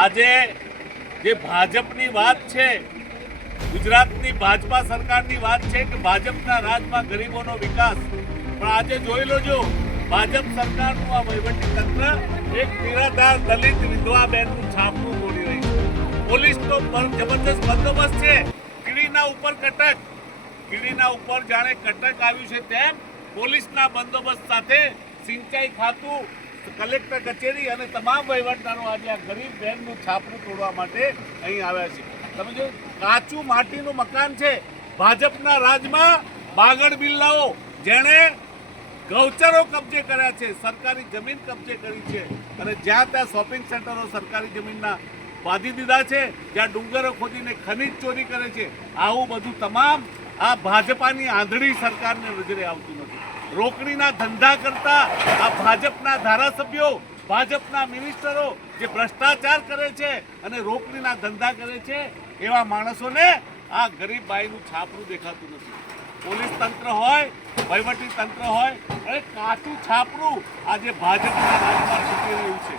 આજે જે ભાજપની વાત છે, ગુજરાતની ભાજપા સરકારની વાત છે કે ભાજપના રાજમાં ગરીબોનો વિકાસ, પણ આજે જોઈ લોજો ભાજપ સરકારનું આ વહીવટી તંત્ર એક નિરાધાર દલિત વિધવા બહેનનું છાપરું તોડી રહી છે. પોલીસનો જબરદસ્ત બંદોબસ્ત છે. કીડીના ઉપર કટક, કીડીના ઉપર જાણે કટક આવ્યું છે તેમ પોલીસના બંદોબસ્ત સાથે સિંચાઈ ખાતું, કલેક્ટર કચેરી અને તમામ વહીવટદારો આજે આ ગરીબ બહેનનું છાપરું તોડવા માટે અહીં આવ્યા છે. તમે જો કાચું માટીનું મકાન છે. ભાજપના રાજમાં બાગડ બિલ્લાઓ જેણે ગૌચરો કબજે કર્યા છે, સરકારી જમીન કબજે કરી છે અને જ્યાં ત્યાં શોપિંગ સેન્ટરો સરકારી જમીનના બાંધી દીધા છે, જ્યાં ડુંગરો ખોદીને ખનીજ ચોરી કરે છે. આવું બધું તમામ આ ભાજપાની આંધળી સરકારને નજરે આવતું નથી. રોકડીના ધંધા કરતા આ ભાજપના ધારાસભ્યો, ભાજપના મિનિસ્ટરો જે ભ્રષ્ટાચાર કરે છે અને રોકડીના ધંધા કરે છે, એવા માણસોને આ ગરીબ બાઈનું છાપરું દેખાતું નથી. પોલીસ તંત્ર હોય, વહીવટી તંત્ર હોય, અને કાચું છાપરું આજે ભાજપના રાજમાં તૂટી રહ્યું છે.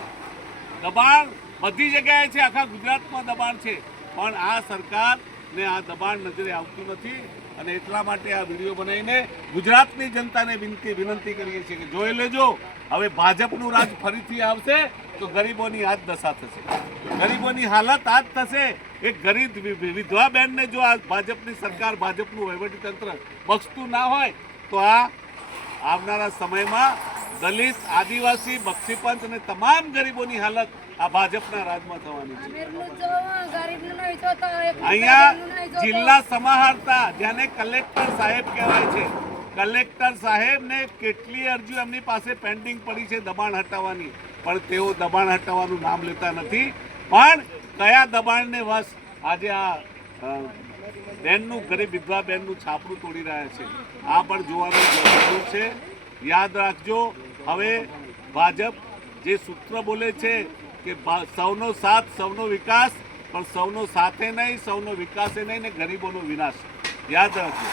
દબાણ બધી જગ્યાએ છે, આખા ગુજરાતમાં દબાણ છે, પણ આ સરકારને આ દબાણ નજરે આવતું નથી. અને એટલા માટે આ વિડીયો બનાવીને ગુજરાતની જનતાને વિનંતી કરીએ છીએ કે જોઈ લેજો, હવે ભાજપનું રાજ ફરીથી આવશે તો ગરીબોની આ જ દશા થશે, ગરીબોની હાલત આ જ થશે. એક ગરીબ વિધવા બહેનને જો આ ભાજપની સરકાર, ભાજપનું વહીવટીતંત્ર બક્ષતું ના હોય તો આ આવનારા સમયમાં દલિત, આદિવાસી, બક્ષીપંથ અને તમામ ગરીબોની હાલત આ ભાજપના રાજમાં થવાની છે. અહીંયા જિલ્લા સમાહર્તા, જેને કલેક્ટર સાહેબ કહેવાય છે, કલેક્ટર સાહેબને કેટલી અરજીઓ એમની પાસે પેન્ડિંગ પડી છે દબાણ હટાવવાની, પણ તેઓ દબાણ હટાવવાનું નામ લેતા નથી. પણ કયા દબાણને વશ આજે આ બહેનનું, ગરીબ વિધવા બહેનનું છાપરું તોડી રહ્યા છે, આ પણ જોવાનું જરૂર છે. યાદ રાખજો, હવે ભાજપ જે સૂત્ર બોલે છે કે સૌનો સાથ સૌનો વિકાસ, પણ સૌનો સાથે નહીં, સૌનો વિકાસે નહીં ને ગરીબોનો વિનાશ, યાદ રાખજો.